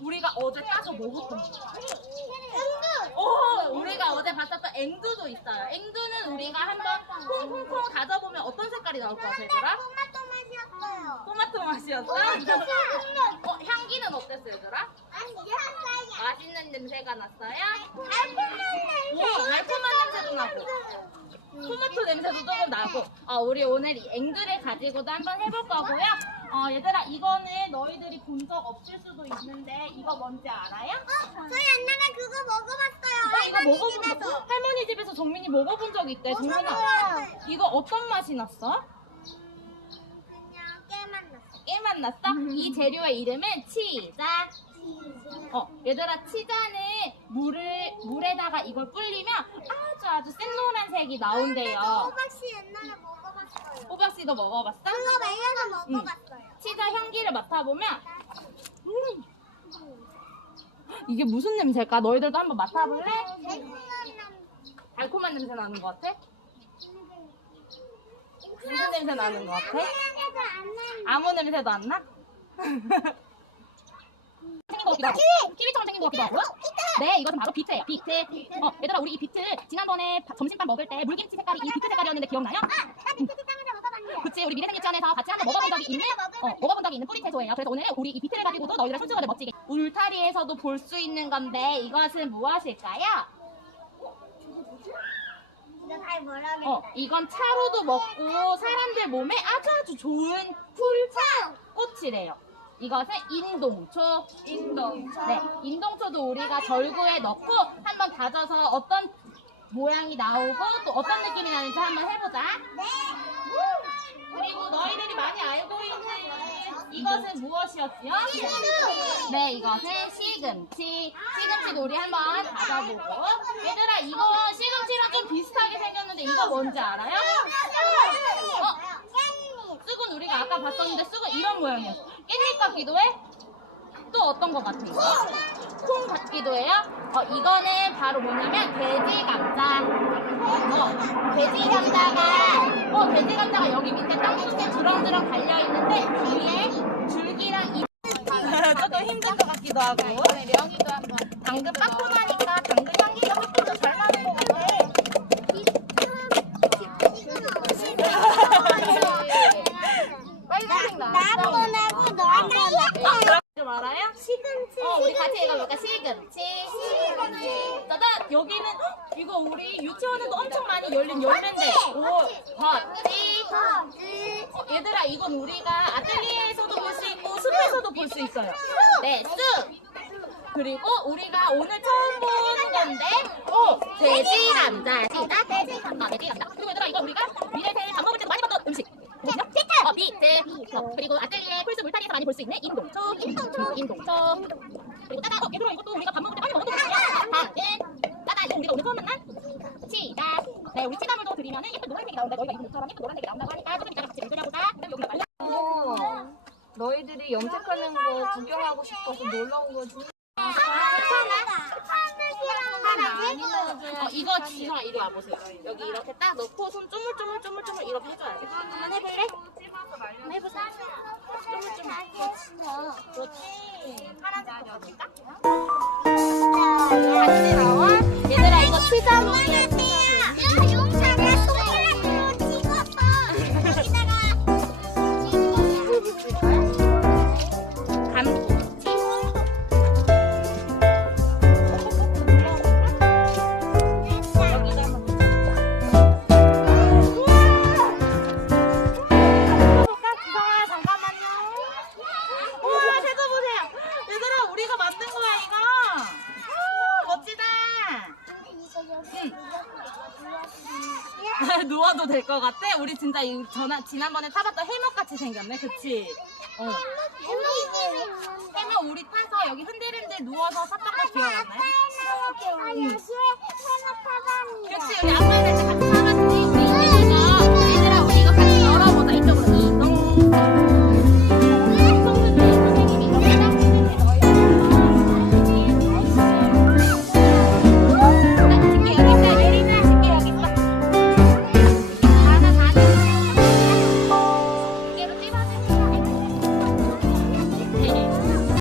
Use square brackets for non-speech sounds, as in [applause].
우리가 어제 따서 먹었던 거. 앵두. 오, 우리가 어제 봤었던 앵두도 있어요. 앵두는 우리가 한번 콩콩콩 다져보면 어떤 색깔이 나올 것 같아, 얘들아? 토마토 맛이었어요. 토마토 맛이었어? 어, 향기는 어땠어, 얘들아? 맛있는 냄새가 났어요? 달콤한 오, 달콤한 냄새도 나고. 토마토 냄새도 조금 나고. 어, 우리 오늘 이 앵두를 가지고도 한번 해볼 거고요. 어, 얘들아, 이거는 너희들이 본 적 없을 수도 있는데, 이거 뭔지 알아요? 저희 옛날에 그거 먹어봤어요. 어, 이거 할머니 먹어본 집에서. 적, 할머니 집에서 정민이 먹어본 적 있대, 정민아. 먹어봤어요. 이거 어떤 맛이 났어? 그냥 깨만 났어. 깨맛 났어? 이 재료의 이름은 치자. 어, 얘들아, 치자는 물을, 물에다가 이걸 불리면 아주 아주 센 노란색이 나온대요. 호박 씨 옛날에 먹어봤어요. 호박씨도 먹어봤어? 그거 말려서 먹어봤어요. 향기를 맡아보면, 음, 이게 무슨 냄새일까? 너희들도 한번 맡아볼래? 달콤한 냄새 나는 것 같아? 무슨 냄새 나는 것 같아? 아무 냄새도 안 나? [laughs] 생긴 것 같기도 하고 키위처럼 생긴 것 같기도 하고요 네 이것은 바로 비트예요 비트 어 얘들아 우리 이 비트 지난번에 밥- 점심밥 먹을 때 물김치 색깔이 이 비트 색깔이었는데 기억나요? 그치 우리 미래생 유치원에서 같이 한번 먹어본 적이 있는 어, 먹어본 적이 있는 뿌리 채소예요 그래서 오늘 우리 이 비트를 가지고도 너희들의 손수건을 멋지게 울타리에서도 볼 수 있는 건데 이것은 무엇일까요? 이거 잘 모르겠다. 어 이건 차로도 먹고 사람들 몸에 아주 아주 좋은 풀 꽃이래요 이것은 인동초 인동초. 네, 인동초도 우리가 절구에 넣고 한번 다져서 어떤 모양이 나오고 또 어떤 느낌이 나는지 한번 해보자. 네. 많이 알고 있는 이것은 무엇이었지요? 시금치. 네, 이것은 시금치. 시금치도 우리 한번 다져보고. 얘들아, 이거 시금치랑 좀 비슷하게 생겼는데 이거 뭔지 알아요? 어. 쑥은 우리가 아까 봤었는데 쑥은 이런 모양이었어. 깻잎 같기도 해? 또 어떤 거 같아? 이거? 콩 같기도 해요? 어, 이거는 바로 뭐냐면 돼지 감자. 어, 돼지 감자가, 어, 돼지 감자가 여기 밑에 땅속에 주렁주렁 달려 있는데 위에 줄기랑 잎. 조금 [laughs] 힘들 것 같기도 하고. 이번에 명이도 한번. 당근 빠꾸하니까 당근 향기가 조금 더 잘 나는 것 같아. 빨간색 나 나왔어. 보내고 너랑 어, 좀 알아요? 시금치. 어, 우리 같이 읽어볼까? 시금치. 짜잔! 여기는, 헉, 이거 우리 유치원에도 엄청 많이 열린 열매인데. 오, 버찌. 어, 얘들아, 이건 우리가 아틀리에에서도 볼 수 있고, 숲에서도 볼 수 있어요. 네, 쑥. 그리고 우리가 오늘 처음 보는 건데, 오, 돼지 감자. 시작. 돼지 감자. 돼지 감자. 그리고 얘들아, 이거 우리가 미래생 밥 먹을 때도 많이 봤던 음식. 뭐죠? 비트. 어, 비트. 어, 그리고 아틀리에 풀숲 물타리에서 많이 볼 수 있는 인동초. 인동초. 인동초. 그리고 따다. 어, 얘들아, 이것도 우리가 밥 먹을 때 많이 먹었던 음식이야. 당근. 따다. 이거 우리가 오늘 처음 만난 치다. 네, 우리 치다물도 드리면은 예쁜 노란색이 나온다. 너희가 입은 옷처럼 예쁜 노란 색이 나온다고 하니까 조금 이따가 같이 읽으려보자. 그럼 여기가 말려. 어, 너희들이 염색하는 거 구경하고 싶어서 놀러 온 거지. 어, 이거 지성아 이리 와보세요. 여기 이렇게 딱 넣고 손 쪼물쪼물쪼물쪼물 이렇게 해줘야 돼. 한번 해볼래? 한번 해보자. 쪼물쪼물. 그렇지. 파란색 넣어볼까? 같이 나와. 얘들아 이거 치자물 누워도 될 것 같아? 우리 진짜 이 전화, 지난번에 타봤던 해먹 같이 생겼네, 그치? 어. 해먹 우리 타서 여기 흔들흔들 누워서 탔던 거 기억나요? 그치, 우리 같이